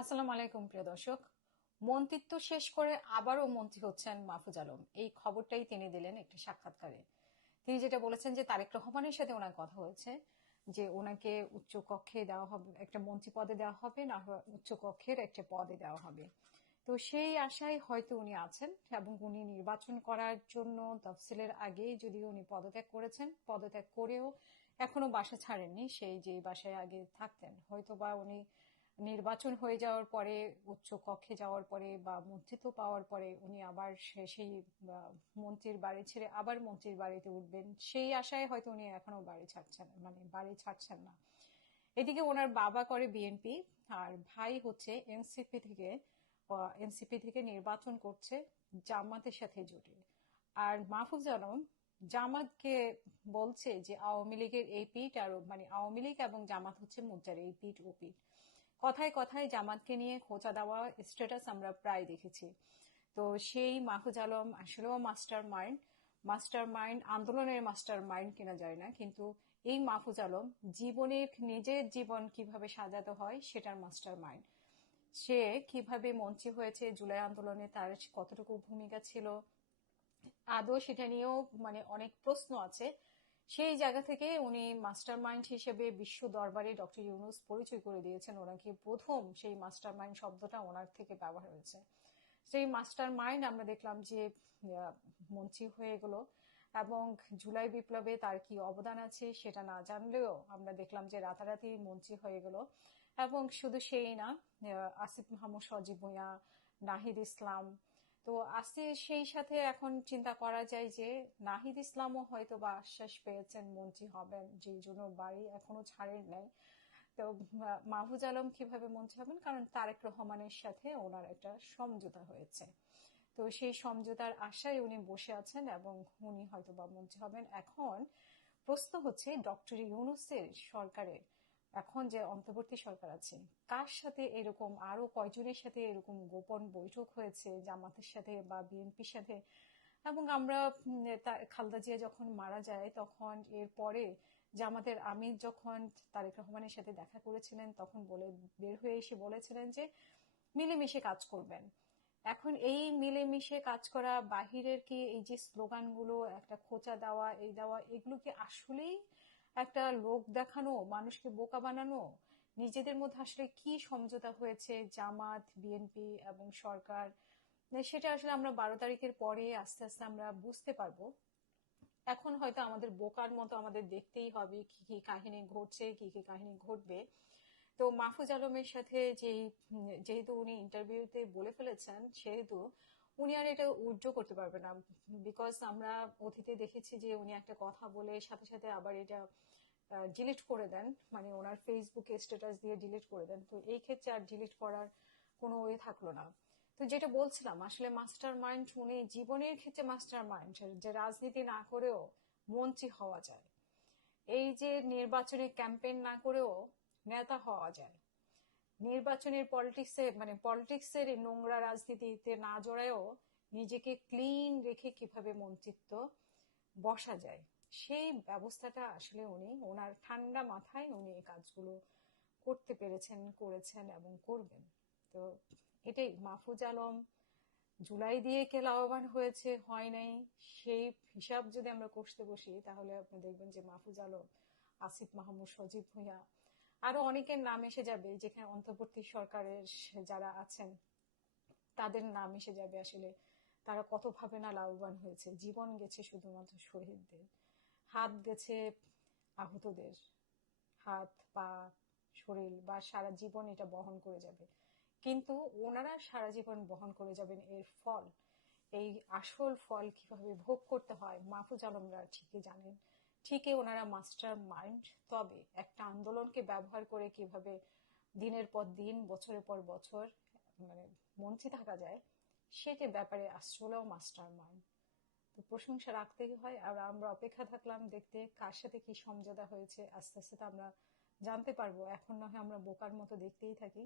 আসসালামু আলাইকুম প্রিয় দর্শক। মন্ত্রিত্ব শেষ করে আবারও মন্ত্রী হচ্ছেন মাহফুজ আলম, এই খবরটাই তিনি দিলেন একটা সাক্ষাৎকারে। তিনি যেটা বলেছেন যে তারেক রহমানের সাথে ওনার কথা হয়েছে যে ওনাকে উচ্চ কক্ষে দেওয়া হবে, একটা মন্ত্রী পদে দেওয়া হবে, না হয় উচ্চ কক্ষের একটা পদে দেওয়া হবে। তো সেই আশায় হয়তো উনি আছেন, এবং উনি নির্বাচন করার জন্য তফসিলের আগেই যদিও উনি পদত্যাগ করেছেন, পদত্যাগ করেও এখনো বাসা ছাড়েননি, সেই যে বাসায় আগে থাকতেন। হয়তো বা উনি নির্বাচন হয়ে যাওয়ার পরে, উচ্চ কক্ষে যাওয়ার পরে বা মন্ত্রিত্ব পাওয়ার পরে উনি আবার সেই মন্ত্রীর বাড়ি ছেড়ে আবার মন্ত্রীর বাড়িতে উঠবেন, সেই আশায় হয়তো উনি এখনো বাড়ি ছাড়ছেন, মানে বাড়ি ছাড়ছেন না। এদিকে ওনার বাবা করে বিএনপি, আর ভাই হচ্ছে এনসিপি থেকে নির্বাচন করছে জামাতের সাথে জোটে। আর মাহফুজ আলম জামাতকে বলছে যে আওয়ামী লীগের এই পিঠ, আর মানে আওয়ামী লীগ এবং জামাত হচ্ছে মুদ্রার এই পিঠ ও পিঠ। কথায় কথায় জামাতকে নিয়ে খোঁচা দেওয়া স্ট্যাটাস আমরা প্রায় দেখেছি। তো সেই মাহফুজ আলম আসলেও মাস্টার মাইন্ড আন্দোলনের মাস্টার মাইন্ড কিনা যায় না, কিন্তু এই মাহফুজ আলম জীবনের নিজের জীবন কিভাবে সাজাতে হয় সেটার মাস্টার মাইন্ড। সে কিভাবে মন্ত্রী হয়েছে, জুলাই আন্দোলনে তার কতটুকু ভূমিকা ছিল আদৌ, সেটা নিয়েও মানে অনেক প্রশ্ন আছে। সেই জায়গা থেকে উনি মাস্টার মাইন্ড হিসেবে বিশ্ব দরবারে ডক্টর ইউনূস পরিচয় করে দিয়েছেন ওনাকে। প্রথম সেই মাস্টার মাইন্ড শব্দটা ওনার থেকে ব্যবহার হয়েছে। সেই মাস্টার মাইন্ড আমরা দেখলাম যে মন্ত্রী হয়ে গেল, এবং জুলাই বিপ্লবে তার কি অবদান আছে সেটা না জানলেও আমরা দেখলাম যে রাতারাতি মন্ত্রী হয়ে গেল। এবং শুধু সেই না, আসিফ মাহমুদ সজীব ভুঁইয়া, নাহিদ ইসলাম। তো আজকে সেই সাথে এখন চিন্তা করা যায় যে নাহিদ ইসলামও হয়তো বা আশ্বাস পেয়েছেন মন্ত্রী হবেন, যে জন্য বাড়ি এখনো ছাড়েন নাই। তো মাহফুজ আলম কিভাবে মন্ত্রী হবেন, কারণ তারেক রহমানের সাথে ওনার একটা সমঝোতা হয়েছে। তো সেই সমঝোতার আশায় উনি বসে আছেন, এবং উনি হয়তো বা মন্ত্রী হবেন। এখন প্রশ্ন হচ্ছে ডক্টর ইউনূসের সরকারের, এখন যে অন্তর্বর্তী সরকার আছে, কার সাথে এরকম, আরো কয়জনের সাথে এরকম গোপন বৈঠক হয়েছে জামাতের সাথে বা বিএনপির সাথে। এবং আমরা খালেদা জিয়া যখন মারা যায় তখন এরপরে জামাতের আমির যখন তারেক রহমানের সাথে দেখা করেছিলেন, তখন বের হয়ে এসে বলেছিলেন যে মিলেমিশে কাজ করবেন। এখন এই মিলেমিশে কাজ করা বাহিরের কি এই যে স্লোগানগুলো, একটা খোঁচা দেওয়া, এই দেওয়া, এগুলো কি আসলেই একটা লোক দেখানো, মানুষকে বোকা বানানো? নিজেদের মধ্যে আসলে কি সমঝোতা হয়েছে জামাত, বিএনপি এবং সরকার, সেটা আসলে আমরা 12 তারিখের পরে আস্তে আস্তে আমরা বুঝতে পারবো। এখন হয়তো আমাদের বোকার মতো আমাদের দেখতেই হবে কি কি কাহিনী ঘটছে, কি কি কাহিনী ঘটবে। তো মাহফুজ আলমের সাথে যেহেতু উনি ইন্টারভিউতে বলে ফেলেছেন, সেহেতু উনি আর এটা উইথড্র করতে পারবে না। বিকজ আমরা অতীতে দেখেছি যে উনি একটা কথা বলে সাথে সাথে আবার এটা ডিলিট করে দেন, মানে ওনার ফেসবুকে স্ট্যাটাস দিয়ে ডিলিট করে দেন। তো এই ক্ষেত্রে আর ডিলিট করার কোনো ওয়ে থাকলো না। তো যেটা বলছিলাম, আসলে মাস্টার মাইন্ড উনি জীবনের ক্ষেত্রে মাস্টার মাইন্ড, যে রাজনীতি না করেও মন্ত্রী হওয়া যায়, এই যে নির্বাচনী ক্যাম্পেইন না করেও নেতা হওয়া যায়, নির্বাচনের পলিটিক্সে মানে পলিটিক্সের এই নোংরা রাজনীতিতে না জড়ায়ও নিজেকে ক্লিন রেখে কিভাবে মন্ত্রিত্ব বসা যায়, সেই ব্যবস্থাটা আসলে উনি ওনার ঠান্ডা মাথায় উনি এই কাজগুলো করতে পেরেছেন, করেছেন এবং করবেন। তো এটাই মাহফুজ আলম জুলাই দিয়ে কে লাভবান হয়েছে হয় নাই, সেই হিসাব যদি আমরা কষতে বসি, তাহলে আপনি দেখবেন যে মাহফুজ আলম, আসিফ মাহমুদ সজীব ভুঁইয়া, আরো অনেকের নাম এসে যাবে, যেখানে অন্তর্বর্তী সরকারের যারা আছেন তাদের নাম এসে যাবে। আসলে তারা কতভাবে না লাভবান হয়েছে, জীবন গেছে শুধুমাত্র শহীদদের, হাত গেছে আহতদের, হাত পা শরীর বা সারা জীবন এটা বহন করে যাবে। কিন্তু ওনারা সারা জীবন বহন করে যাবেন এর ফল। এই আসল ফল কিভাবে ভোগ করতে হয় মাহফুজ আলমরা ঠিকই জানেন, ঠিকই ওনারা মাস্টার মাইন্ড। তবে একটা আন্দোলনকে ব্যবহার করে কিভাবে দিনের পর দিন, বছরের পর বছর মানে মন্ত্রী থাকা যায়, সেটা ব্যাপারে আসলেও মাস্টার মাইন্ড। তো প্রশংসা রাখতেই হয়। আর আমরা অপেক্ষা থাকলাম দেখতে কার সাথে কি সমঝোতা হয়েছে। আস্তে আস্তে তো আমরা জানতে পারবো, এখন না হয় আমরা বোকার মতো দেখতেই থাকি।